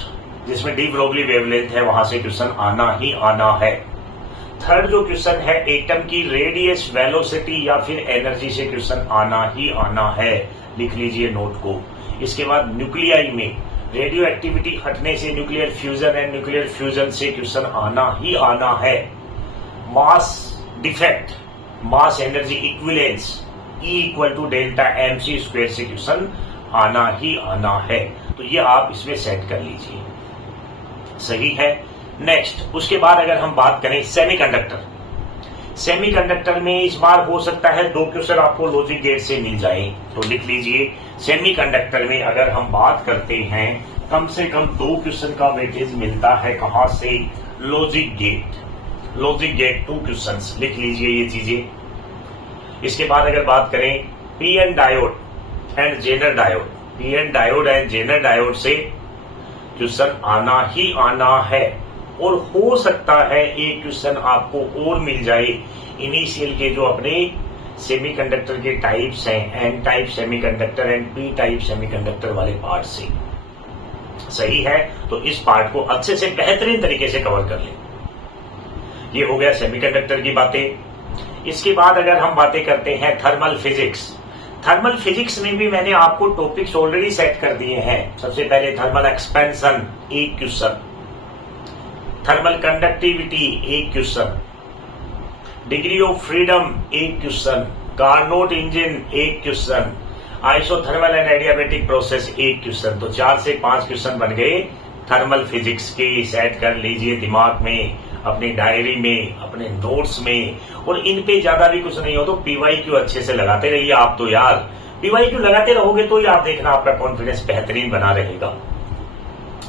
जिसमें डी ब्रोगली वेवलेंथ है, वहां से क्वेश्चन आना ही आना है। थर्ड जो क्वेश्चन है एटम की रेडियस, वेलोसिटी या फिर एनर्जी से क्वेश्चन आना ही आना है, लिख लीजिए नोट को। इसके बाद न्यूक्लियाई में रेडियो एक्टिविटी हटने से nuclear fusion and nuclear fusion से क्वेश्चन आना ही आना है। Mass defect, mass energy equivalence, E equal to delta mc square से क्वेश्चन आना ही आना है। तो ये आप इसमें सेट कर लीजिए, सही है। नेक्स्ट उसके बाद अगर हम बात करें सेमीकंडक्टर, सेमीकंडक्टर में इस बार हो सकता है 2 क्वेश्चन आपको लॉजिक गेट से मिल जाए, तो लिख लीजिए सेमीकंडक्टर में अगर हम बात करते हैं कम से कम 2 क्वेश्चन का वेटेज मिलता है, कहां से? Logic gate, logic gate 2 question, लिख लीजिए ये चीजें। इसके बाद अगर बात करें P N diode and zener diode, P N diode and zener diode से क्वेश्चन आना ही आना है। और हो सकता है एक क्वेश्चन आपको और मिल जाए इनिशियल के जो अपने सेमीकंडक्टर के टाइप्स हैं, N type semiconductor and P type semiconductor वाले पार्ट से, सही है। तो इस पार्ट को अच्छे से बेहतरीन तरीके से कवर कर लें। ये हो गया सेमीकंडक्टर की बातें। इसके बाद अगर हम बातें करते हैं थर्मल फिजिक्स, थर्मल फिजिक्स में भी मैंने आपको टॉपिक्स ऑलरेडी सेट कर दिए हैं। सबसे पहले थर्मल एक्सपेंशन एक क्वेश्चन, थर्मल कंडक्टिविटी एक क्वेश्चन, डिग्री ऑफ फ्रीडम एक क्वेश्चन, कार्नोट इंजन एक question, isothermal and adiabatic process एक क्वेश्चन। तो 4 से 5 क्वेश्चन बन गए थर्मल फिजिक्स के, सेट कर लीजिए दिमाग में, अपनी डायरी में, अपने नोट्स में। और इन पे ज्यादा भी कुछ नहीं हो तो पीवाईक्यू अच्छे से लगाते रहिए आप। तो यार पीवाईक्यू लगाते रहोगे तो ही आप देखना आपका कॉन्फिडेंस बेहतरीन बना रहेगा।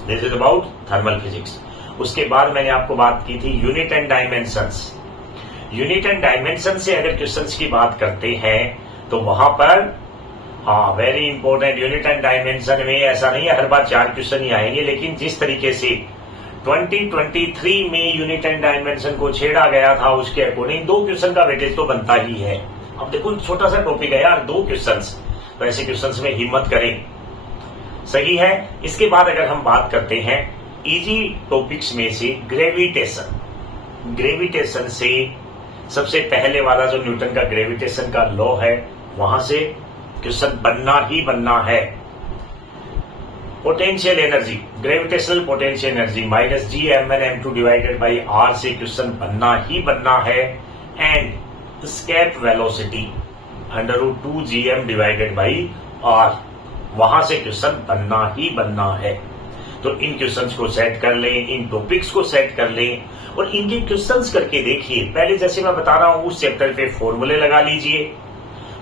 This is about thermal physics. उसके बाद मैंने आपको बात की थी unit and dimensions. Unit and dimension से अगर क्वेश्चंस की बात करते हैं तो वहां पर हाँ very important, unit and dimension में ऐसा नहीं है हर बार 4 क्वेश्चन ही आएंगे, लेकिन जिस तरीके से 2023 में यूनिट एंड डायमेंशन को छेड़ा गया था उसके अकॉर्डिंग 2 क्वेश्चन का वेटेज तो बनता ही है। अब देखो छोटा सा टॉपिक है यार, 2 क्वेश्चन, तो ऐसे क्वेश्चन में हिम्मत करें, सही है। इसके बाद अगर हम बात करते हैं इजी टॉपिक्स में से ग्रेविटेशन, ग्रेविटेशन से सबसे पहले वाला जो न्यूटन का ग्रेविटेशन का लॉ है वहां से क्वेश्चन बनना ही बनना है। Potential energy, gravitational potential energy -G(m1m2) divided by r से क्वेश्चन बनना ही बनना है। And escape velocity √2gm divided by r, वहां से क्वेश्चन बनना ही बनना है। तो इन क्वेश्चंस को सेट कर लें, इन टॉपिक्स को सेट कर लें और इनके क्वेश्चंस करके देखिए। पहले जैसे मैं बता रहा हूं उस चैप्टर पे फॉर्मूले लगा लीजिए,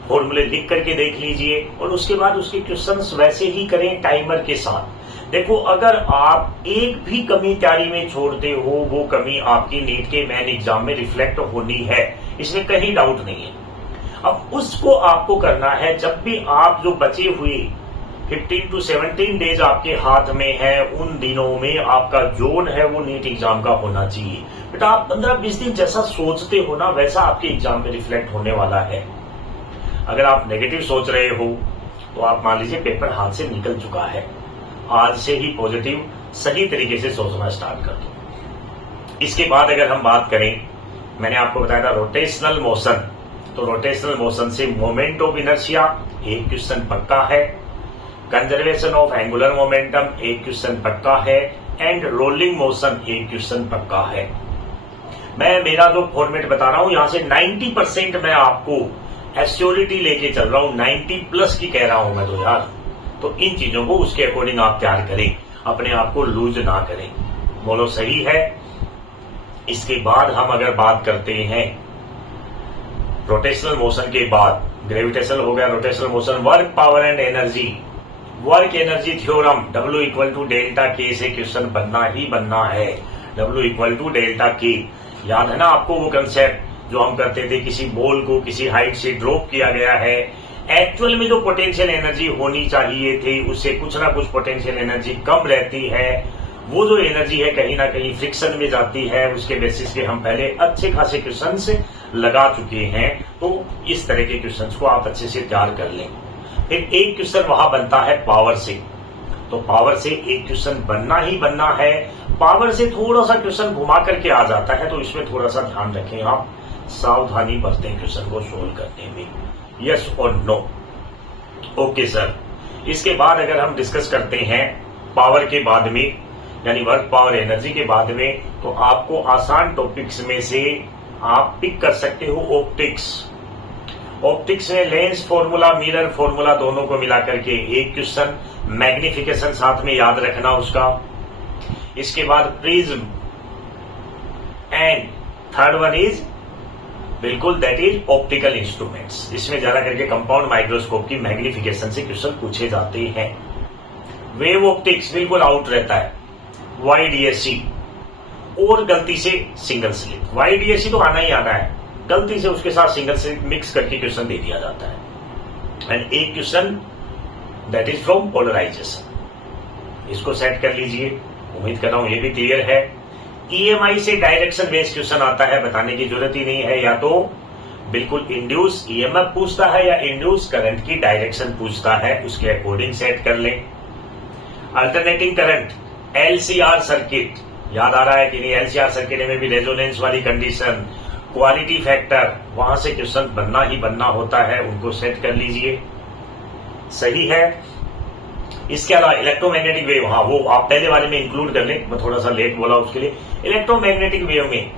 फॉर्मूले लिख करके देख लीजिए और उसके बाद उसके क्वेश्चंस वैसे ही करें टाइमर के साथ। देखो अगर आप एक भी कमी तैयारी में छोड़ते हो वो कमी आपकी नीट के मेन एग्जाम में रिफ्लेक्ट होनी है, इसमें कहीं डाउट नहीं है। अब उसको आपको करना है, जब भी आप जो बचे हुए 15 to 17 डेज आपके हाथ में है, उन दिनों में आपका जोन है वो नीट एग्जाम का होना चाहिए। बेटा आप 15-20 दिन जैसा सोचते हो ना वैसा आपके एग्जाम में रिफ्लेक्ट होने वाला है। अगर आप नेगेटिव सोच रहे हो तो आप मान लीजिए पेपर हाथ से निकल चुका है, आज से ही पॉजिटिव सही तरीके से सोचना स्टार्ट कर दो। इसके बाद अगर हम बात करें, मैंने आपको बताया था रोटेशनल मोशन, तो रोटेशनल मोशन से मोमेंट ऑफ इनर्शिया एक क्वेश्चन पक्का है, कंजर्वेशन ऑफ एंगुलर मोमेंटम एक क्वेश्चन पक्का है एंड रोलिंग मोशन एक क्वेश्चन पक्का है। मैं मेरा जो फॉर्मेट बता रहा हूं यहां से 90% मैं आपको एश्योरिटी लेके चल रहा हूं, 90+ की कह रहा हूं मैं तो यार। तो इन चीजों को उसके अकॉर्डिंग आप तैयार करें, अपने आप को लूज ना करें। बोलो सही है। इसके बाद हम अगर बात करते हैं रोटेशनल मोशन के बाद ग्रेविटेशनल हो गया, rotational motion, work power and energy, work energy theorem, W equal to delta K से क्वेश्चन बनना ही बनना है। W इक्वल टू डेल्टा के, याद है ना आपको वो कंसेप्ट जो हम करते थे, किसी बॉल को किसी हाइट से ड्रॉप किया गया है, एक्चुअल में जो पोटेंशियल एनर्जी होनी चाहिए थी उससे कुछ ना कुछ पोटेंशियल एनर्जी कम रहती है, वो जो एनर्जी है कहीं ना कहीं फ्रिक्शन में जाती है। उसके बेसिस पे हम पहले अच्छे खासे क्वेश्चंस लगा चुके हैं, तो इस तरह के क्वेश्चंस को आप अच्छे से तैयार कर लें। फिर एक क्वेश्चन वहां बनता है पावर से, तो पावर से एक क्वेश्चन बनना ही बनना है। पावर से थोड़ा सा क्वेश्चन घुमा करके आ जाता है, तो इसमें थोड़ा सा ध्यान रखें, आप सावधानी बरतें क्वेश्चन को सोल्व करने में। यस और नो? Okay sir. इसके बाद अगर हम डिस्कस करते हैं पावर के बाद में, यानी वर्क पावर एनर्जी के बाद में, तो आपको आसान टॉपिक्स में से आप पिक कर सकते हो ऑप्टिक्स। ऑप्टिक्स में लेंस फॉर्मूला, मिरर फॉर्मूला दोनों को मिला करके एक क्वेश्चन, मैग्निफिकेशन साथ में याद रखना उसका। इसके बाद prism and third one is बिल्कुल दैट इज ऑप्टिकल इंस्ट्रूमेंट्स। इसमें ज्यादा करके कंपाउंड माइक्रोस्कोप की मैग्निफिकेशन से क्वेश्चन पूछे जाते हैं। वेव ऑप्टिक्स बिल्कुल आउट रहता है, YDSC और गलती से सिंगल स्लिट। YDSC तो आना ही आना है, गलती से उसके साथ सिंगल स्लिट मिक्स करके क्वेश्चन दे दिया जाता है। एंड एक question that is from polarisation, इसको सेट कर लीजिए। उम्मीद कर रहा हूं ये भी क्लियर है। EMI से डायरेक्शन बेस्ड क्वेश्चन आता है, बताने की जरूरत ही नहीं है। या तो बिल्कुल इंड्यूस EMF पूछता है या इंड्यूस करंट की डायरेक्शन पूछता है, उसके अकॉर्डिंग सेट कर लें। अल्टरनेटिंग करंट, LCR सर्किट, याद आ रहा है कि नहीं? LCR सर्किट में भी रेजोनेंस वाली कंडीशन, क्वालिटी फैक्टर, वहां से क्वेश्चन बनना ही बनना होता है, उनको सेट कर लीजिए। सही है। इसके अलावा इलेक्ट्रोमैग्नेटिक वेव, हाँ वो आप पहले वाले में इंक्लूड कर लें, मैं थोड़ा सा लेट बोला उसके लिए। इलेक्ट्रोमैग्नेटिक वेव में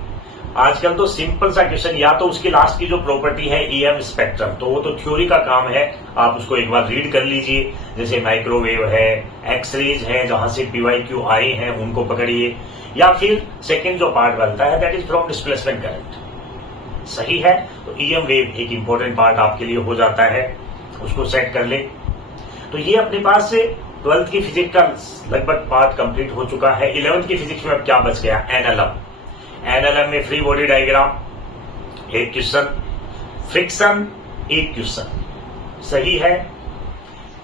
आजकल तो सिंपल सा क्वेश्चन, या तो उसकी लास्ट की जो प्रॉपर्टी है EM स्पेक्ट्रम, तो वो तो थ्योरी का काम है, आप उसको एक बार रीड कर लीजिए। जैसे माइक्रोवेव है, एक्सरेज है, जहां से PYQ आए हैं उनको पकड़िए, या फिर सेकेंड जो पार्ट बनता है that is from displacement current. सही है। तो EM वेव एक इंपॉर्टेंट पार्ट आपके लिए हो जाता है, उसको सेट कर ले। तो ये अपने पास से 12th की फिजिक्स का लगभग पार्ट कंप्लीट हो चुका है। 11th की फिजिक्स में अब क्या बच गया? NLM में फ्री बॉडी डायग्राम एक क्वेश्चन, फ्रिक्शन एक क्वेश्चन। सही है।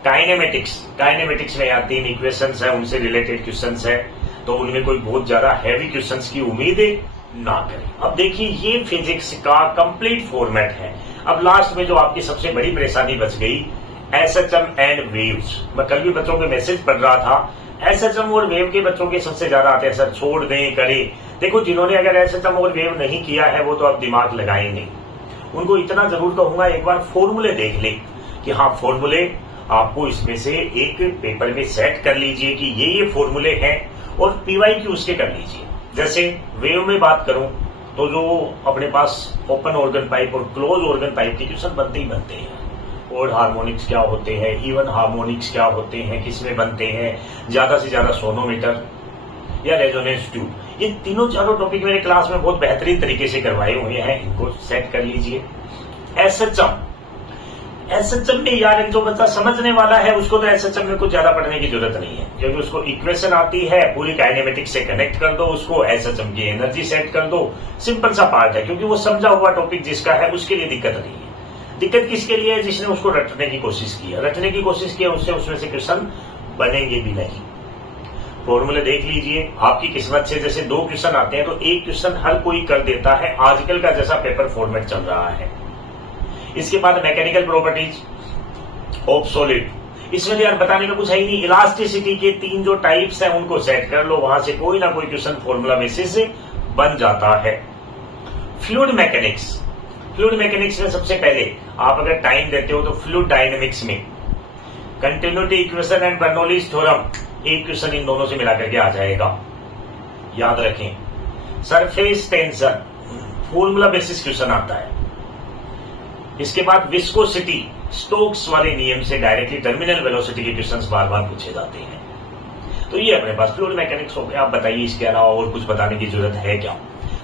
काइनेमेटिक्स में यहाँ 3 इक्वेशंस है, उनसे रिलेटेड क्वेश्चंस है, तो उनमें कोई बहुत ज्यादा हैवी क्वेश्चंस की उम्मीद ना करें। अब देखिए ये फिजिक्स का कंप्लीट फॉर्मेट है। अब लास्ट में जो आपकी सबसे बड़ी परेशानी बच गई, SHM एंड वेव्स। मैं कल भी बच्चों के मैसेज पढ़ रहा था, SHM और वेव के बच्चों के सबसे ज्यादा आते हैं, सर छोड़ दें करें। देखो जिन्होंने अगर SHM और वेव नहीं किया है वो तो अब दिमाग लगाए नहीं, उनको इतना जरूर कहूंगा एक बार फॉर्मूले देख लें कि हाँ फॉर्मूले आपको इसमें से एक पेपर में सेट कर लीजिए कि ये फॉर्मूले हैं, और PYQ उसके कर लीजिए। जैसे वेव में बात करूं तो जो अपने पास ओपन ऑर्गन पाइप और क्लोज ऑर्गन पाइप के क्वेश्चन बनते ही बनते हैं। ओड हार्मोनिक्स क्या होते हैं, इवन हार्मोनिक्स क्या होते हैं, किसमें बनते हैं, ज्यादा से ज्यादा सोनोमीटर या रेजोनेंस ट्यूब, ये तीनों चारों टॉपिक मेरे क्लास में बहुत बेहतरीन तरीके से करवाए हुए हैं, इनको सेट कर लीजिए। SHM में यार जो बच्चा समझने वाला है उसको तो SHM में कुछ ज्यादा पढ़ने की जरूरत नहीं है, क्योंकि उसको इक्वेशन आती है, पूरी काइनेमेटिक्स से कनेक्ट कर दो उसको, SHM की एनर्जी सेट कर दो, सिंपल सा पार्ट है, क्योंकि वो समझा हुआ टॉपिक जिसका है उसके लिए दिक्कत नहीं है। दिक्कत किसके लिए है? जिसने उसको रटने की कोशिश की है, उससे उसमें से क्वेश्चन बनेंगे भी नहीं। फॉर्मूले देख लीजिए, आपकी किस्मत से जैसे 2 क्वेश्चन आते हैं तो एक क्वेश्चन हर कोई कर देता है, आजकल का जैसा पेपर फॉर्मेट चल रहा है। इसके बाद मैकेनिकल प्रॉपर्टीज ऑफ सॉलिड, इसमें यार बताने का कुछ है ही नहीं। इलास्टिसिटी के 3 जो टाइप्स हैं उनको सेट कर लो, वहां से कोई ना कोई क्वेश्चन फॉर्मूला बेसिस से बन जाता है। फ्लूइड मैकेनिक्स में सबसे पहले आप अगर टाइम देते हो तो फ्लूइड डायनेमिक्स में continuity equation and Bernoulli's theorem, एक क्वेश्चन इन दोनों से मिला करके आ जाएगा, याद रखें। Surface tension formula basis question आता है। इसके बाद विस्कोसिटी, स्टोक्स वाले नियम से डायरेक्टली टर्मिनल वेलोसिटी के क्वेश्चंस बार बार पूछे जाते हैं। तो ये अपने पास फ्लूइड मैकेनिक्स हो गया। आप बताइए इसके अलावा और कुछ बताने की जरूरत है क्या?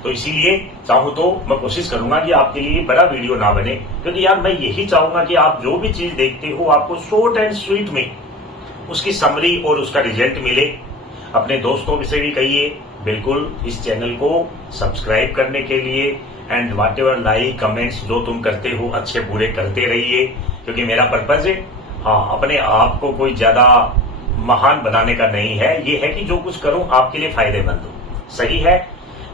तो तो इसीलिए चाहूं तो मैं कोशिश करूंगा कि आपके लिए बड़ा वीडियो ना बने, क्योंकि यार मैं यही चाहूंगा कि आप जो भी चीज देखते हो आपको शॉर्ट एंड स्वीट में उसकी समरी और उसका रिजल्ट मिले। अपने दोस्तों से भी कहिए बिल्कुल इस चैनल को सब्सक्राइब करने के लिए, and what ever like comments जो तुम करते हो अच्छे बुरे करते रहिए, क्योंकि मेरा पर्पज है अपने आप को कोई ज्यादा महान बनाने का नहीं है, ये है कि जो कुछ करूं आपके लिए फायदेमंद हो। सही है,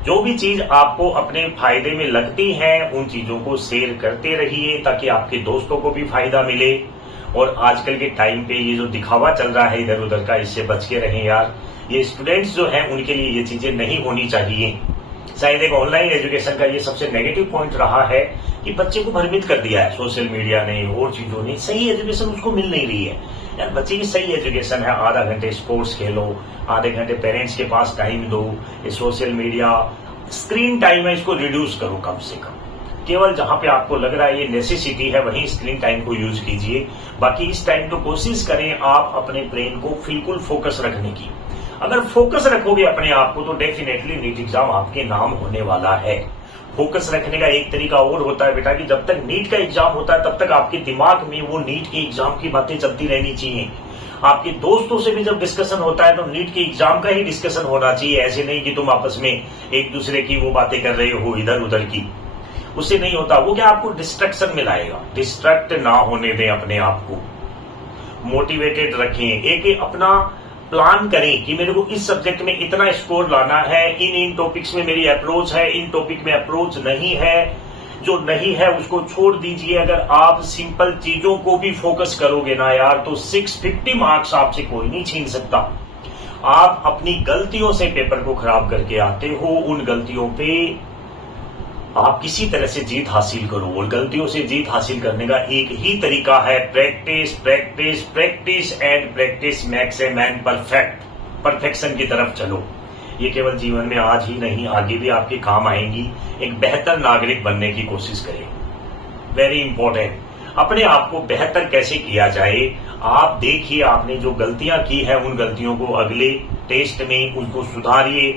जो भी चीज आपको अपने फायदे में लगती है उन चीजों को शेयर करते रहिए ताकि आपके दोस्तों को भी फायदा मिले। और आजकल के टाइम पे ये जो दिखावा चल रहा है इधर उधर का, इससे बच के रहें यार। ये स्टूडेंट्स जो हैं उनके लिए ये चीजें नहीं होनी चाहिए। शायद एक ऑनलाइन एजुकेशन का ये सबसे नेगेटिव पॉइंट रहा है कि बच्चे को भ्रमित कर दिया है सोशल मीडिया ने और चीजों ने। सही एजुकेशन उसको मिल नहीं रही है यार। बच्चे की सही एजुकेशन है, आधा घंटे स्पोर्ट्स खेलो, आधे घंटे पेरेंट्स के पास टाइम दो। ये सोशल मीडिया स्क्रीन टाइम है, इसको रिड्यूस करो कम से कम। केवल जहां पे आपको लग रहा है ये नेसेसिटी है वहीं स्क्रीन टाइम को यूज कीजिए। बाकी इस टाइम तो कोशिश करें आप अपने ब्रेन को बिल्कुल फोकस रखने की। अगर फोकस रखोगे अपने आप को तो डेफिनेटली नीट एग्जाम आपके नाम होने वाला है। फोकस रखने का एक तरीका और होता है बेटा कि जब तक नीट का एग्जाम होता है तब तक आपके दिमाग में वो नीट के एग्जाम की बातें चलती रहनी चाहिए। आपके दोस्तों से भी जब डिस्कशन होता है तो नीट के एग्जाम का ही डिस्कशन होना चाहिए। ऐसे नहीं कि तुम आपस में एक दूसरे की वो बातें कर रहे हो इधर उधर की, उससे नहीं होता। वो क्या आपको डिस्ट्रैक्शन में लाएगा। डिस्ट्रैक्ट ना होने दें अपने आप को, मोटिवेटेड रखें। एक अपना प्लान करें कि मेरे को इस सब्जेक्ट में इतना स्कोर लाना है, इन टॉपिक्स में मेरी अप्रोच है, इन टॉपिक में अप्रोच नहीं है। जो नहीं है उसको छोड़ दीजिए। अगर आप सिंपल चीजों को भी फोकस करोगे ना यार तो 650 मार्क्स आपसे कोई नहीं छीन सकता। आप अपनी गलतियों से पेपर को खराब करके आते हो, उन गलतियों पे आप किसी तरह से जीत हासिल करो। और गलतियों से जीत हासिल करने का एक ही तरीका है, practice practice practice and practice makes a man perfect. Perfection की तरफ चलो। ये केवल जीवन में आज ही नहीं आगे भी आपके काम आएंगी। एक बेहतर नागरिक बनने की कोशिश करें, वेरी इंपॉर्टेंट। अपने आप को बेहतर कैसे किया जाए आप देखिए। आपने जो गलतियां की है उन गलतियों को अगले टेस्ट में उनको सुधारिए,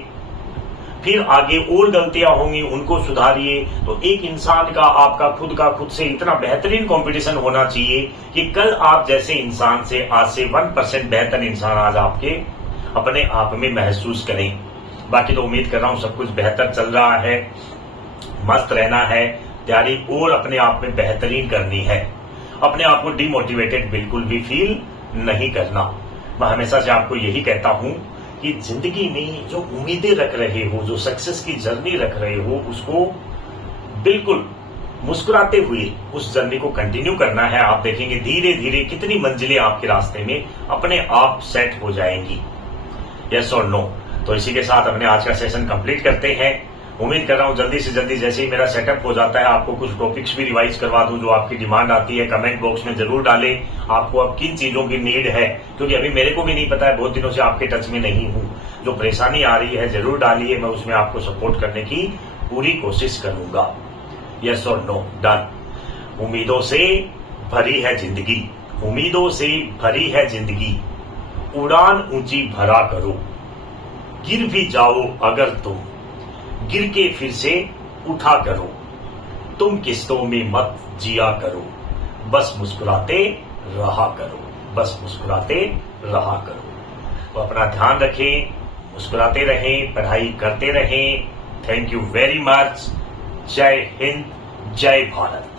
फिर आगे और गलतियां होंगी उनको सुधारिए। तो एक इंसान का आपका खुद का खुद से इतना बेहतरीन कंपटीशन होना चाहिए कि कल आप जैसे इंसान से आज से 1% बेहतर इंसान आज आपके अपने आप में महसूस करें। बाकी तो उम्मीद कर रहा हूं सब कुछ बेहतर चल रहा है, मस्त रहना है, तैयारी और अपने आप में बेहतरीन करनी है। अपने आप को डिमोटिवेटेड बिल्कुल भी फील नहीं करना। मैं हमेशा से आपको यही कहता हूं कि जिंदगी में जो उम्मीदें रख रहे हो, जो सक्सेस की जर्नी रख रहे हो, उसको बिल्कुल मुस्कुराते हुए उस जर्नी को कंटिन्यू करना है। आप देखेंगे धीरे धीरे कितनी मंजिलें आपके रास्ते में अपने आप सेट हो जाएंगी। यस और नो। तो इसी के साथ अपने आज का सेशन कंप्लीट करते हैं। उम्मीद कर रहा हूं जल्दी से जल्दी जैसे ही मेरा सेटअप हो जाता है आपको कुछ टॉपिक्स भी रिवाइज करवा दूं जो आपकी डिमांड आती है। कमेंट बॉक्स में जरूर डालें आपको अब किन चीजों की नीड है, क्योंकि अभी मेरे को भी नहीं पता है, बहुत दिनों से आपके टच में नहीं हूं। जो परेशानी आ रही है जरूर डालिए, मैं उसमें आपको सपोर्ट करने की पूरी कोशिश करूंगा। यस और नो, डन। उम्मीदों से भरी है जिंदगी, उम्मीदों से भरी है जिंदगी, उड़ान ऊंची भरा करो। गिर भी जाओ अगर तुम, गिर के फिर से उठा करो। तुम किस्तों में मत जिया करो, बस मुस्कुराते रहा करो, बस मुस्कुराते रहा करो। तो अपना ध्यान रखें, मुस्कुराते रहें, पढ़ाई करते रहें। Thank you very much. जय हिंद, जय भारत।